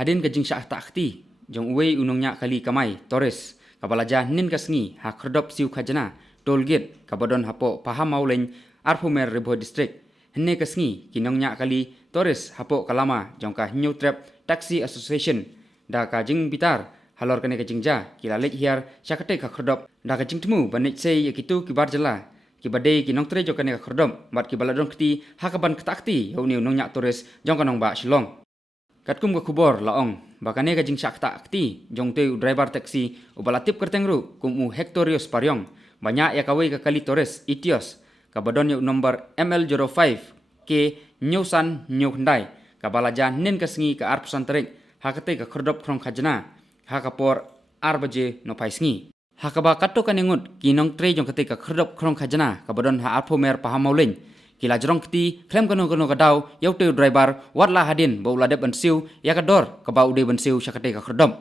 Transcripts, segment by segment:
Hadin kajing syah takti jong uwe unongnya kali kamai Torres kabalaja nin kasngi ha kredop siu khajana tollgate kabadon hapo paham maulen Arpumer Rebo District henne kasngi kinongnya kali Torres hapo kalama jongka New Trap Taxi Association da kajing bitar halor kane kajing ja kilalek hiar syakate ka kredop da kajing temu banik sei yakitu kibar jala kibade kinong tre jokane ka kredop mat kibaladon kti hakaban ktakti yauni unongnya Torres jongka nong ba Shillong Katkum ke kubor laong, bakane kajing syak tak akti, jong tu driver taksi, ubalatip kertengru, kumu Hectorius Paryong, banyak ya kawai ke kali Torres, Itios, kabadon yung nomor ML05, ke Nyusan Nyukndai, kabalaja nin kesengi ke arpusan terik, hakate ke kerdop krong kajana, hakapor arbaje no paisngi. Hakaba kato kanengut, kinong tre jong kate ke kerdop krong kajana, kabadon ha arpumer paham maulin, Kila jerong keti, klem kono kadau, yau tu driver, watlah hadin, bau lade bensiu, ya kador, kebau de bensiu syakate ka kerdom.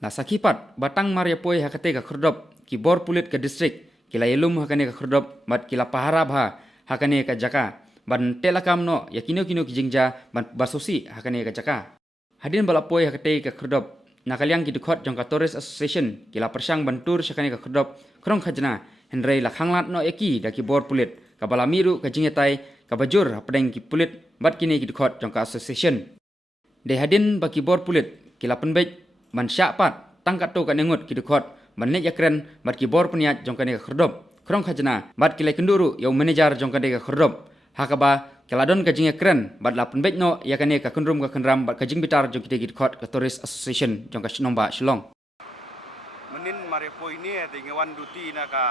La sakipat, batang maria poi hakate ka kerdop, ki bor pulit ke distrik, kila yelum hakane ka kerdop, bat kila paharab ha, hakane ka jaka, ban telakam no, ya kino ki jingja, ban basosi hakane ka jaka. Hadin balapoi hakate ka kerdop, nakaliang ki dukot jong ka Torres Association, kila persyang bantur syakane ka kerdop, krong khajna, henrei la khanglat no eki da ki bor pulit, kabala miru kajingetai kabajur pedeng ki pulit bat kini ki dukot jongka association de hadin baki bor pulit kila penbej ban syapat tangkat to kanengut ki dukot ban nek yakren bat ki bor peniat jongka ne kherdop krong khajna bat kila kenduru yau manager jongka de kherdop hakaba keladon kajing yakren bat la penbej no yakane ka kendrum ka kendram bat kajing bitar jongki de ki dukot ka Tourist Association jongka nomba Shillong menin marepo ini tingawan duty na ka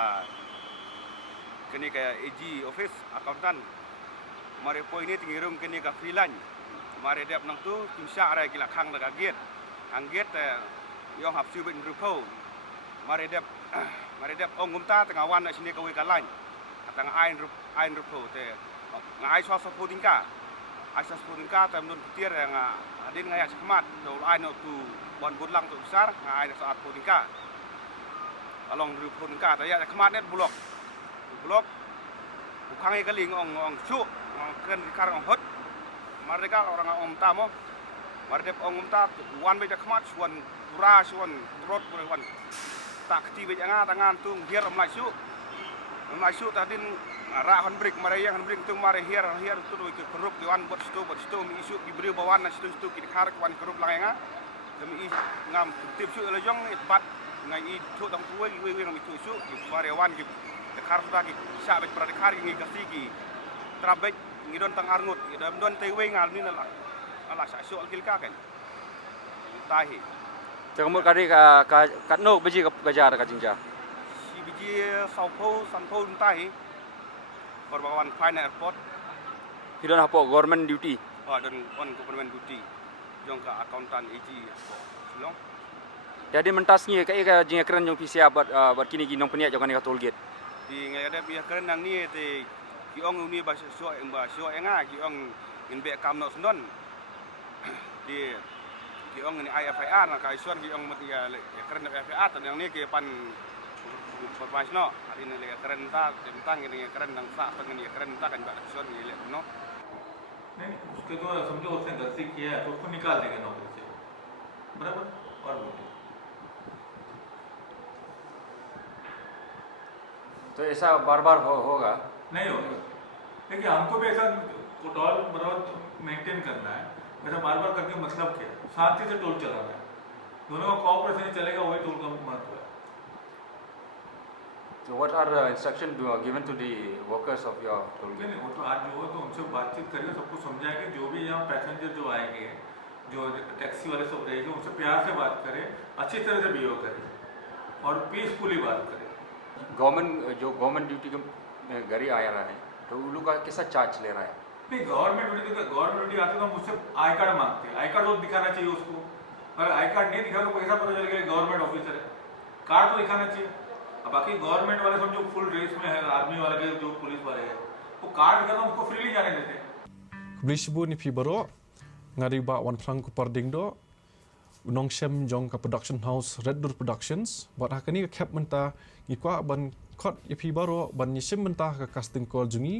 kini kaya AG office accountant mare po ini tingirum kini ka freelance mare dep nang tu timsya ara kila khang da gate angget yong hap siu bin rupo mare dep ong ngumta tengah wan sini ka wi kalan tang ain rupo te ngai so so pudingka asas pudingka tam nun petir yang adin ngaya sekemat do ain tu bon budlang tu besar ngai saat pudingka along rupo pudingka ta ya kemat net bulok blok bukannya keling ong su kan kar ong hot mereka orang ong tamo mereka ong ta wan beja kemat suan pura suan rot wan tak keti beja tangan tung hier mlayu tadin ra han break mare yang han break tung mare hier tu ke kerup di wan buat situ mi isu diberi bawan situ ki kar wan kerup langenga demi ngam tip su lejong bat ngai i tu tang tuwe wi ngam itu isu mare wan ki kar bagi sa bet pradikar ngi kasigi trabek ngi don tang arngut dam don te we ngal ni ala sa so alkil ka kan tahi Tengmur kari ka no beji ka jar ka jingja si biji sanpo tahi perbawan final airport hidon hapo government duty dan on government duty jong ka accountant AG Shillong jadi mentasnya ka jinga keren jong PCA bat kini ginong peniat jong ka toll gate di ngai ada biar keren nang ni te ki ong ni ba so enga ki ong in be kam no sendon di ki ong ni IFIA na ka isuan ki ong mati ya keren IFIA tan yang ni ki pan perpais no hari ni le keren ta tentang ni keren nang sa tan ni keren ta kan ba isuan ni le no नहीं उसके तो समझो उसने गलती किया है तो उसको निकाल देंगे नौकरी से बराबर और बोलिए तो ऐसा बार-बार होगा नहीं होगा देखिए हमको भी ऐसा टोल बराबर मेंटेन करना है ऐसा बार-बार करके मतलब क्या शांति से टोल चलाना है दोनों का कोऑपरेशन चलेगा वही टोल का महत्व है So what are the instructions given to the workers of your toll gate? नहीं वो तो आज जो हो तो उनसे बातचीत करेंगे सबको समझाएंगे जो भी यहाँ पैसेंजर जो आएंगे जो टैक्सी वाले सब रहेंगे उनसे प्यार से बात करें अच्छी तरह से बिहेव करें और पीसफुली बात करें गवर्नमेंट ड्यूटी के गाड़ी आ रहा है तो उन लोग का कैसा चार्ज ले रहा है नहीं गवर्नमेंट ड्यूटी आते तो हम उससे आई कार्ड मांगते हैं आई कार्ड तो दिखाना चाहिए उसको अगर आई कार्ड नहीं दिखा तो कैसा पता चलेगा गवर्नमेंट ऑफिसर है कार्ड तो दिखाना चाहिए अब बाकी गवर्नमेंट वाले सब जो फुल ड्रेस में है आर्मी वाले के जो पुलिस वाले हैं वो कार्ड दिखाना उसको फ्रीली जाने देते हैं Blisbu ni pibaro ngari ba wan prang ku parding do unong shem jong ka production house Red Door Productions bat hakani ka cap menta ngikwa ban khot ye pibaro ban ni shem menta ka casting call jungi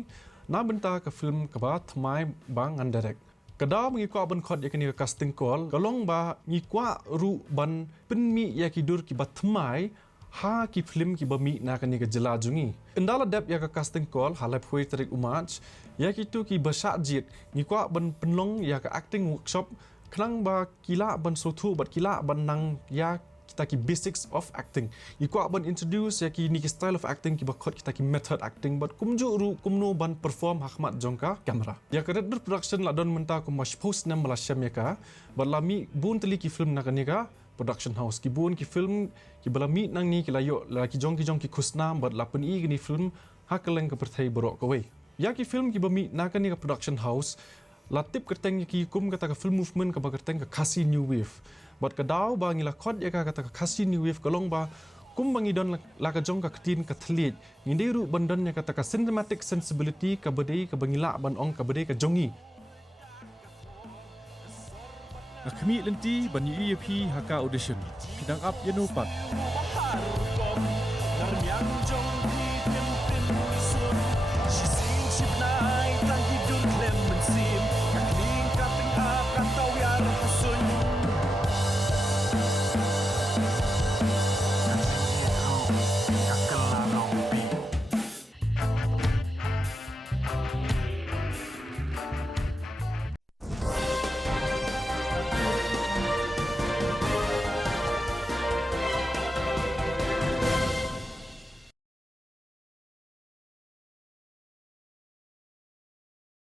na benta ka film ka ba thmai bang an direct Kada mengikwa ban khot yakini casting call kalong ba ngikwa ru ban penmi yakidur ki batmai ha ki film ki bami na kani ke jela jungi indala dep ya ka casting call halap hui tarik umaj yakitu ki basak jit ngikwa ban penlong ya ka acting workshop klang ba kila ban sotu bat kila ban nang ya kita ki basics of acting ikwa ban introduce ya ki ni ki style of acting ki bakot kita ki method acting but kumju ru kumno ban perform hakmat jongka kamera ya ka Red Door production la don menta ku mas post nam malaysia ya ka balami bun teli ki film na ka production house ki bun ki film ki balami nang ni ki layo la ki jong ki kusnam but la pen i ni film hakeleng ka perthai borok ko we ya ki film ki bami na ka production house latip kerteng ki kum kata ka film movement ka kerteng ka kasi new wave but kadau ba ngila khot ya ka kata ka kasi new wave kalong ba kum bangi don la ka jong ka tin ka thlit nginderu bandon ya kata ka cinematic sensibility ka bedai ka bangila ban ong ka bedai ka jongi Kami lenti ban UEP haka audition. Pidang up Yanupat.